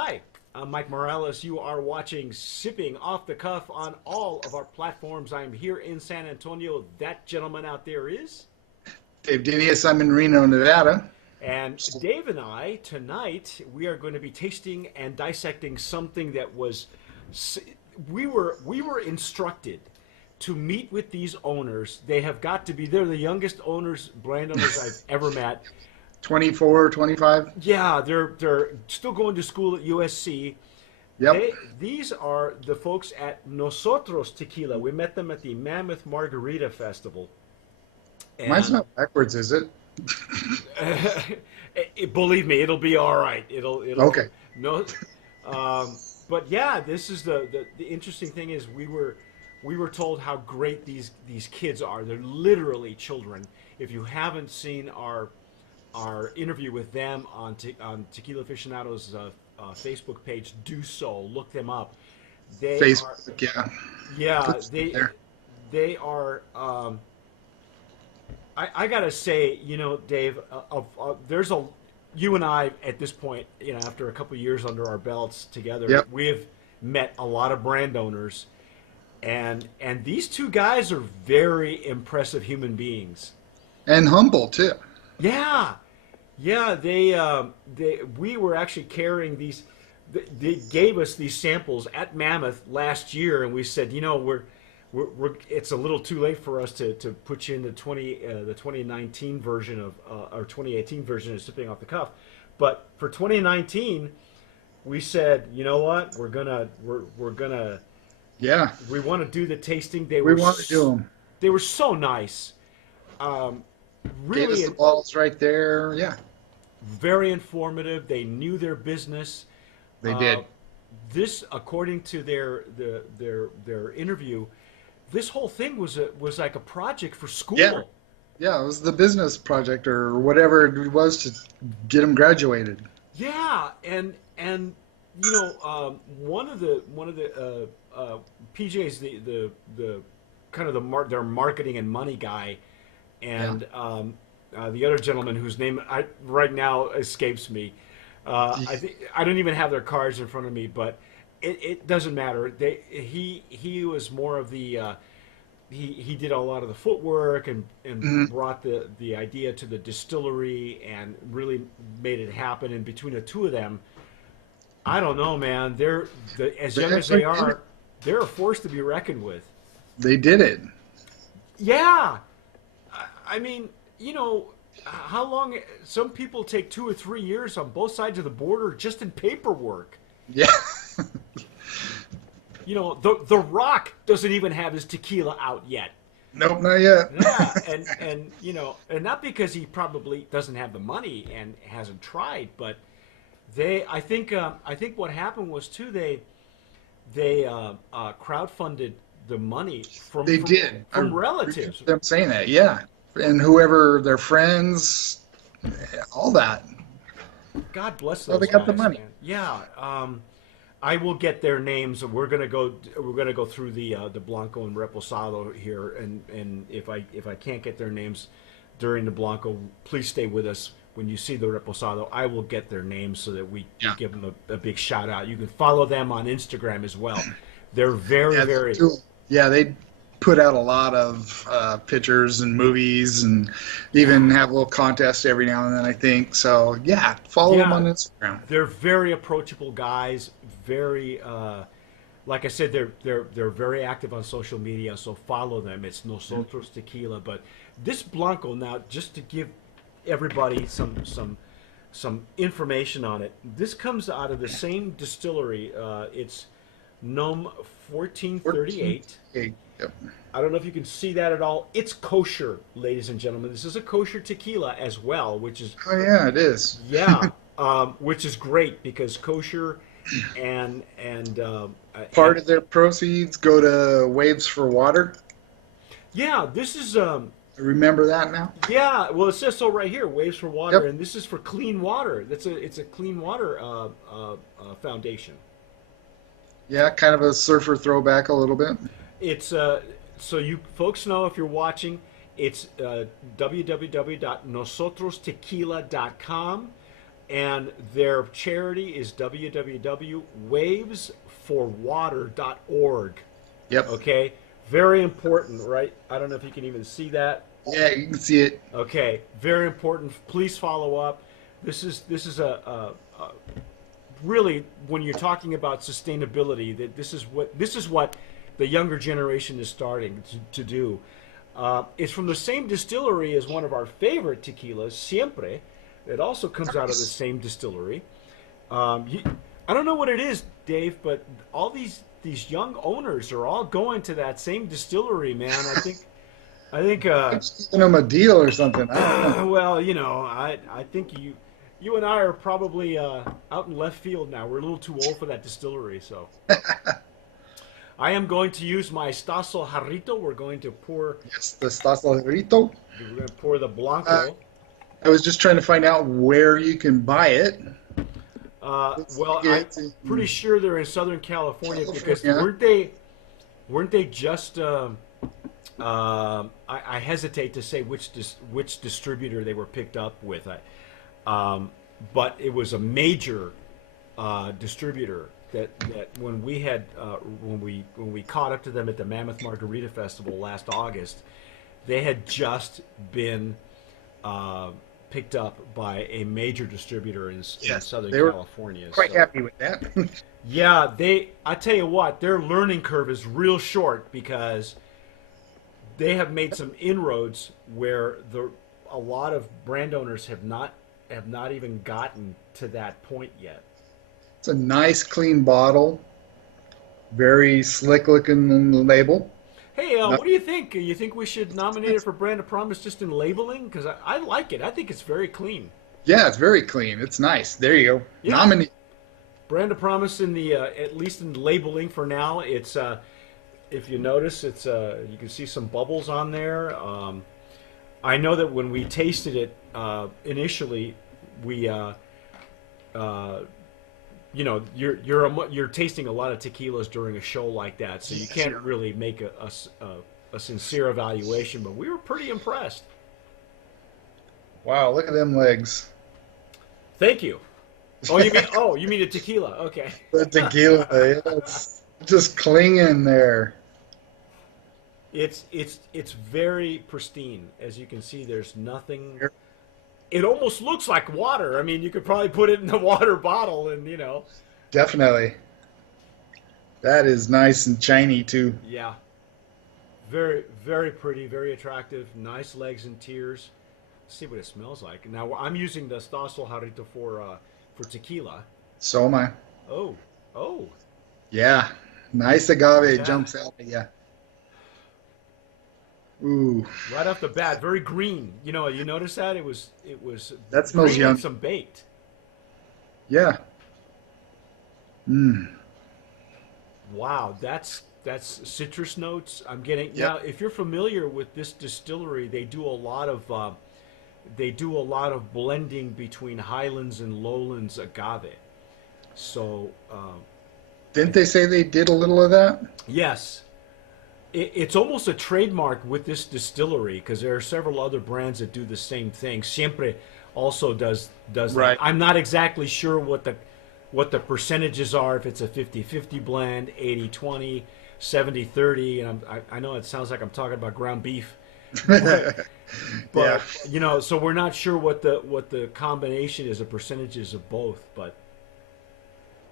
Hi, I'm Mike Morales. You are watching Sipping Off the Cuff on all of our platforms. I'm here in San Antonio. That gentleman out there is. Dave Dinius, I'm in Reno, Nevada. And Dave and I, tonight, we are going to be tasting and dissecting something that was. We were instructed to meet with these owners. They have got to be, they're the youngest owners, brand owners I've ever met. 24, 25. Yeah, they're still going to school at USC. Yep. These are the folks at Nosotros Tequila. We met them at the Mammoth Margarita Festival. Mine's And not backwards, is it? believe me, it'll be all right. It'll Okay. no. But yeah, this is the interesting thing is we were told how great these kids are. They're literally children. If you haven't seen our interview with them on Tequila Aficionado's Facebook page, do so. Look them up. They are, Facebook, yeah. yeah, Puts it there. they are. I gotta say, Dave, there's a you and I at this point, after a couple of years under our belts together, Yep. we have met a lot of brand owners, and these two guys are very impressive human beings. And humble, too. Yeah, yeah. We were actually carrying these. They gave us these samples at Mammoth last year, and we said, it's a little too late for us to put you in the 2019 version of or 2018 version of Sipping Off the Cuff, but for 2019, we said, you know what, we're gonna Yeah. we want to do the tasting. We want to do them. They were so nice. Um, Gave us really the balls right there. Yeah, very informative. They knew their business. they Uh, did. this, according to their interview, this whole thing was like a project for school. Yeah. Yeah, it was the business project or whatever it was to get them graduated. Yeah, and one of the PJ's the kind of their marketing and money guy, Yeah. and the other gentleman whose name right now escapes me. I don't even have their cards in front of me, but it doesn't matter. He was more of the he did a lot of the footwork and Mhm. brought the idea to the distillery and really made it happen. And between the two of them, I don't know, man. As They young as actually they did it. are, they're a force to be reckoned with. They did it. Yeah, I mean, how long? Some people take 2 or 3 years on both sides of the border just in paperwork. Yeah. The Rock doesn't even have his tequila out yet. Nope, not yet. Yeah, and not because he probably doesn't have the money and hasn't tried, but I think what happened was too they crowdfunded the money from They from, did. I from remember relatives. them saying that, yeah. And whoever their friends, all that. God bless So those they got the guys, money. man. Yeah. I will get their names. We're gonna go through the Blanco and Reposado here, and if I can't get their names during the Blanco, please stay with us. When you see the Reposado, I will get their names so that we Yeah. give them a big shout out. You can follow them on Instagram as well. They're very Yeah, very they put out a lot of pictures and movies and even have a little contest every now and then, I think. So, yeah, follow them on yeah. Instagram. They're very approachable guys. Very, like I said, they're very active on social media. So follow them. It's Nosotros Tequila. But this Blanco now, just to give everybody some information on it. This comes out of the same distillery. It's Nome 1438. Okay. Yep. I don't know if you can see that at all. It's kosher, ladies and gentlemen. This is a kosher tequila as well, which is Oh, yeah, it is. yeah, which is great because kosher and Part of their proceeds go to Waves for Water. yeah, this is Remember that now? yeah. Well, it says so right here, Waves for Water, Yep. and this is for clean water. It's a clean water foundation. Yeah, kind of a surfer throwback a little bit. It's so you folks know if you're watching, it's www.nosotrostequila.com. and their charity is www.wavesforwater.org. Yep. Okay, very important, right? I don't know if you can even see that. Yeah, you can see it. Okay, very important. Please follow up. This is a really, when you're talking about sustainability, that this is what the younger generation is starting to do. It's from the same distillery as one of our favorite tequilas, Siempre. It also comes out of the Nice. same distillery. You, I don't know what it is, Dave, but all these young owners are all going to that same distillery, man. I think Giving them a deal or something. I don't know. well, I think you and I are probably out in left field now. We're a little too old for that distillery, so I am going to use my Stasso Jarrito. Yes, the Stasolito. We're going to pour the Uh, Blanco. I was just trying to find out where you can buy it. Looks Well, like I'm it's pretty in sure they're in Southern California because California. weren't they just I hesitate to say which distributor they were picked up with. But it was a major distributor that when we caught up to them at the Mammoth Margarita Festival last August, they had just been picked up by a major distributor in Yes, Southern they were California. quite So happy with that. yeah, I tell you what, their learning curve is real short because they have made some inroads where a lot of brand owners have not even gotten to that point yet. It's a nice, clean bottle. Very slick looking in the label. Hey, No- what do you think? You think we should nominate it for Brand of Promise just in labeling? Because I like it. I think it's very clean. Yeah, it's very clean. It's nice. There you go. Yeah, Nominee. Brand of Promise in the at least in labeling for now. It's if you notice, it's you can see some bubbles on there. I know that when we tasted it initially, we you're tasting a lot of tequilas during a show like that, so you Yes, can't yeah. really make a sincere evaluation. But we were pretty impressed. Wow, look at them legs. Thank you. You mean a tequila? Okay. The tequila, yes. Just clinging there. It's very pristine. As you can see, there's nothing. It almost looks like water. I mean, you could probably put it in a water bottle, and Definitely. That is nice and shiny too. yeah, very very pretty, very attractive, nice legs and tears. Let's see what it smells like. Now I'm using the Stasel Jarrito for tequila. So am I. Oh, oh, Yeah. Nice agave yeah. jumps out at you. Ooh, Right off the bat, very green. You notice that it was that smells green and young. some baked. Yeah. Mm. Wow, that's citrus notes. I'm getting now. Yep. If you're familiar with this distillery, they do a lot of blending between highlands and lowlands agave. So Didn't they say they did a little of that? yes, it's almost a trademark with this distillery because there are several other brands that do the same thing. Siempre also does that. Right. I'm not exactly sure what the percentages are, if it's a 50-50 blend, 80-20, 70-30, and I know it sounds like I'm talking about ground beef, but Yeah. so we're not sure what the combination is of percentages of both, but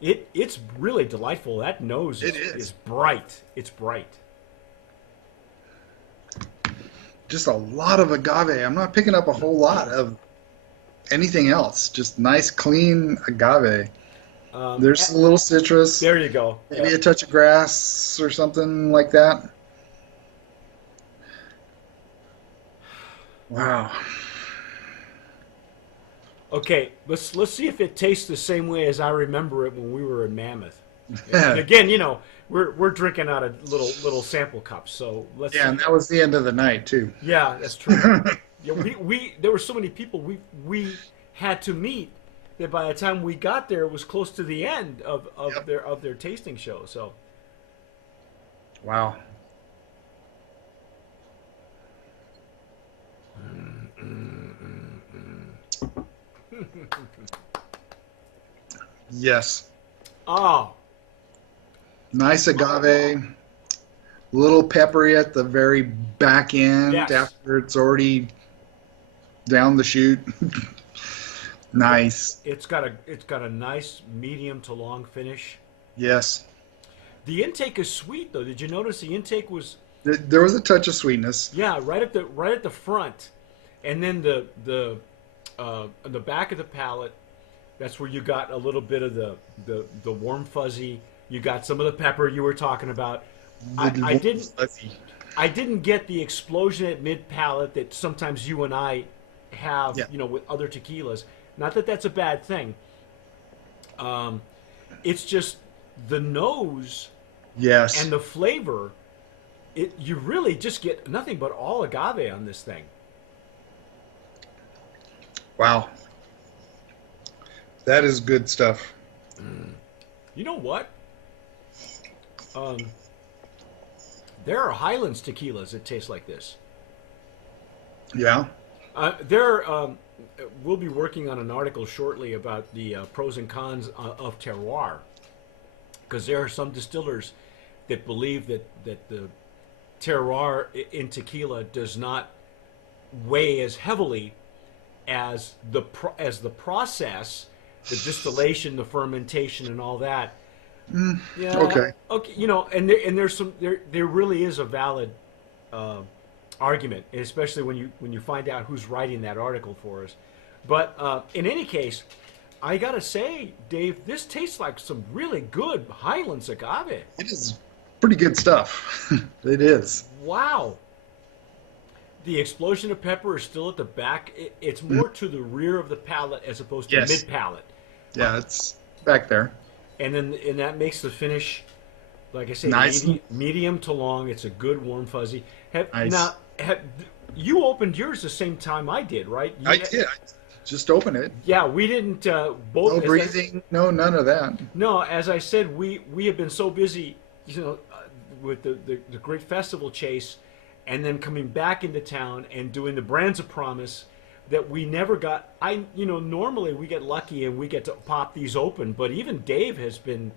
it's really delightful. That nose It is is. bright. It's bright. Just a lot of agave. I'm not picking up a whole lot of anything else. Just nice, clean agave. Um, There's a little citrus, there you go. maybe Yeah. a touch of grass or something like that. Wow. Okay, let's see if it tastes the same way as I remember it when we were in Mammoth. And again, we're drinking out of little sample cups, so let's Yeah, see. and that was the end of the night too. Yeah, that's true. Yeah, we there were so many people we had to meet that by the time we got there, it was close to the end of Yep. their tasting show. So Wow. Yes. Oh, Nice agave, little peppery at the very back end yes. after it's already down the chute. It, Nice. it's got a nice medium to long finish. Yes. The intake is sweet though. Did you notice the intake was, There was a touch of sweetness. yeah, right at the front, and then the back of the palate. That's where you got a little bit of the warm fuzzy. You got some of the pepper you were talking about. The I didn't fuzzy. I didn't get the explosion at mid palate that sometimes you and I have, Yeah. with other tequilas. Not that that's a bad thing. Um, it's just the nose Yes. and the flavor. You really just get nothing but all agave on this thing. Wow. That is good stuff. You know what? Um, there are Highlands tequilas that taste like this. Yeah. We'll be working on an article shortly about the pros and cons of terroir, because there are some distillers that believe that the terroir in tequila does not weigh as heavily as the process, the distillation, the fermentation, and all that. Yeah, Okay. okay, and there really is a valid uh, argument, especially when you find out who's writing that article for us. But in any case, I gotta say, Dave, this tastes like some really good Highlands agave. It is pretty good stuff. It is. Wow. The explosion of pepper is still at the back. It's more to the rear of the palate as opposed to Yes. mid palate. Yeah, it's back there. And that makes the finish, like I say, Nice. medium to long. It's a good warm fuzzy. Nice. You opened yours the same time I did, right? I did. I just open it. Yeah, we didn't both. No breathing. No, none of that. No, as I said, we have been so busy, with the great festival chase, and then coming back into town and doing the Brands of Promise, that we never got. Normally we get lucky and we get to pop these open, but even Dave has been,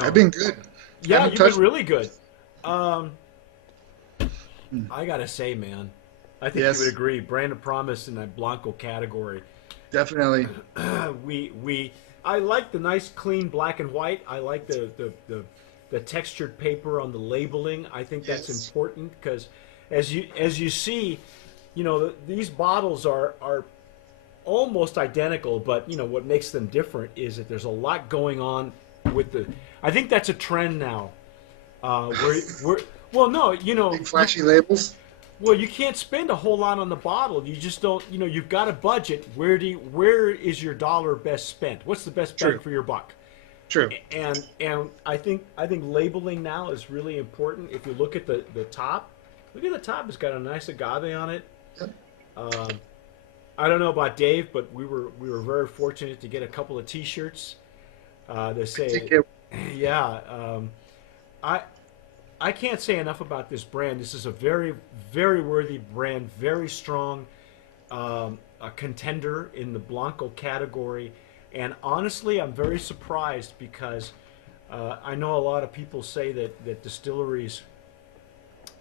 I've been good. yeah, Haven't you've been touched- really good. I gotta say, man, I think Yes. you would agree. Brand of Promise in that Blanco category. Definitely. I like the nice clean black and white. I like the textured paper on the labeling. I think that's Yes. important because as you see, these bottles are almost identical, but what makes them different is that there's a lot going on with the. I think that's a trend now. We're well, no, Big flashy labels. well, you can't spend a whole lot on the bottle. You just don't. You've got a budget. Where is your dollar best spent? What's the best bang True. for your buck? True. And I think labeling now is really important. If you look at the top, look at the top. It's got a nice agave on it. Yep. Um, I don't know about Dave, but we were very fortunate to get a couple of T-shirts. They say, Take it. yeah. I can't say enough about this brand. This is a very, very worthy brand, very strong, a contender in the Blanco category. And honestly, I'm very surprised because I know a lot of people say that distilleries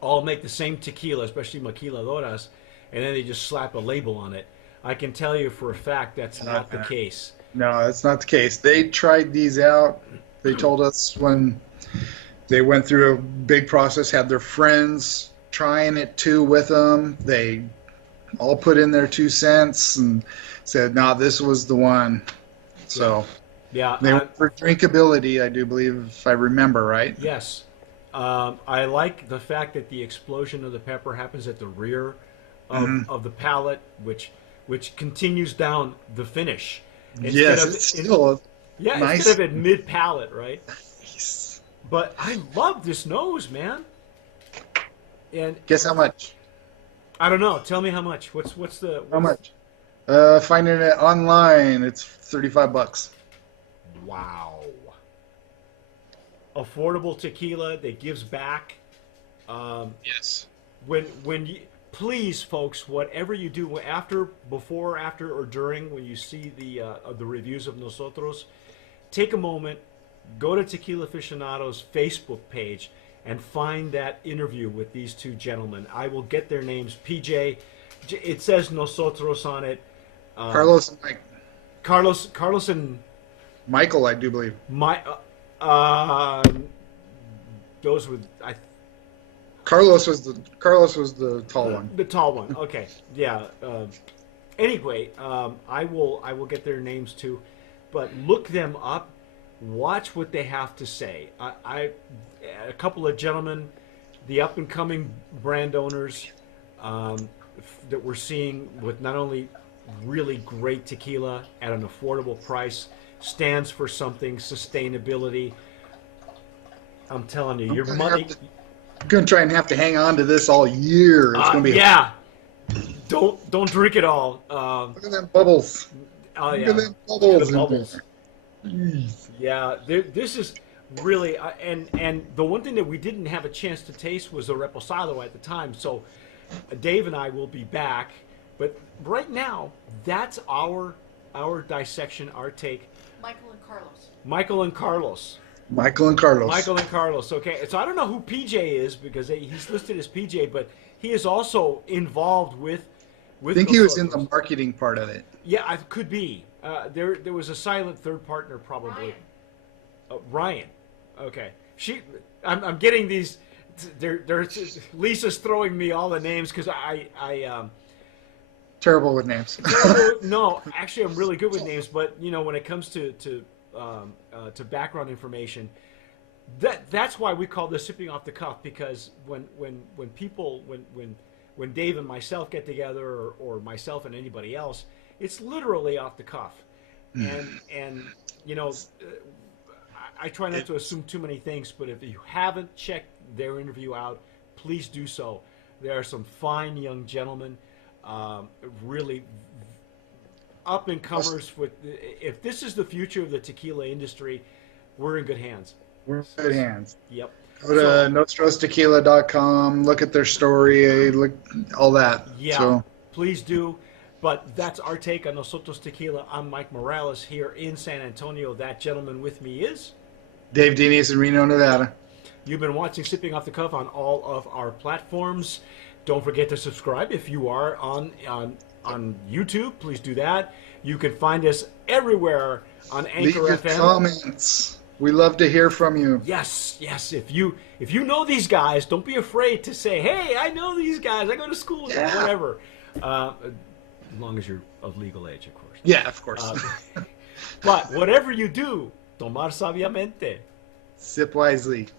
all make the same tequila, especially maquiladoras, and then they just slap a label on it. I can tell you for a fact that's not the case. No, that's not the case. They tried these out. They told us when they went through a big process, had their friends trying it too with them. They all put in their 2 cents and said, "No, this was the one." So Yeah, they went for drinkability, I do believe, if I remember right. yes. I like the fact that the explosion of the pepper happens at the rear of the palate, which continues down the finish. Yes, it's still Yeah, nice. instead of at mid palate, right? nice. But I love this nose, man. And Guess how much? I don't know. Tell me how much. What's the How much? Finding it online, it's $35. Wow. Affordable tequila that gives back. Yes. When you please, folks, whatever you do before, after, or during, when you see the reviews of Nosotros, take a moment, go to Tequila Aficionado's Facebook page, and find that interview with these two gentlemen. I will get their names. PJ, it says Nosotros on it. Carlos and Mike. Carlos and Michael, I do believe. Those with Carlos was the tall one. the tall one. Okay, yeah. Anyway, I will get their names too, but look them up. Watch what they have to say. A couple of gentlemen, the up and coming brand owners that we're seeing with not only really great tequila at an affordable price, stands for something, sustainability. I'm telling you, your money. I'm gonna try and have to hang on to this all year. It's gonna be yeah. Don't drink it all. Look at them bubbles. Oh yeah. Look at them bubbles. The bubbles. Yeah, this is really and the one thing that we didn't have a chance to taste was the reposado at the time. So Dave and I will be back, but right now that's our dissection, our take. Michael and Carlos. Michael and Carlos. Okay, so I don't know who PJ is because he's listed as PJ, but he is also involved with. I think he was in the marketing part of it. Yeah, it could be. There was a silent third partner probably. Ryan. Okay. I'm getting these. Lisa's throwing me all the names because I terrible with names. No, actually, I'm really good with names. But when it comes to background information, that's why we call this sipping off the cuff, because when Dave and myself get together, or myself and anybody else, it's literally off the cuff, and I try not to assume too many things, but if you haven't checked their interview out, please do so. There are some fine young gentlemen, really up and comers. If this is the future of the tequila industry, we're in good hands. We're in good hands. Yep. Go to NostrosTequila.com, look at their story, look all that. Yeah, so. Please do. But that's our take on Nosotros Tequila. I'm Mike Morales here in San Antonio. That gentleman with me is Dave Diniz in Reno, Nevada. You've been watching Sipping Off the Cuff on all of our platforms. Don't forget to subscribe if you are on YouTube. Please do that. You can find us everywhere on Anchor Leave your FM. comments. We love to hear from you. Yes. If you know these guys, don't be afraid to say, "Hey, I know these guys. I go to school with them," whatever. As long as you're of legal age, of course. Yeah, of course. But whatever you do, tomar sabiamente. Sip wisely.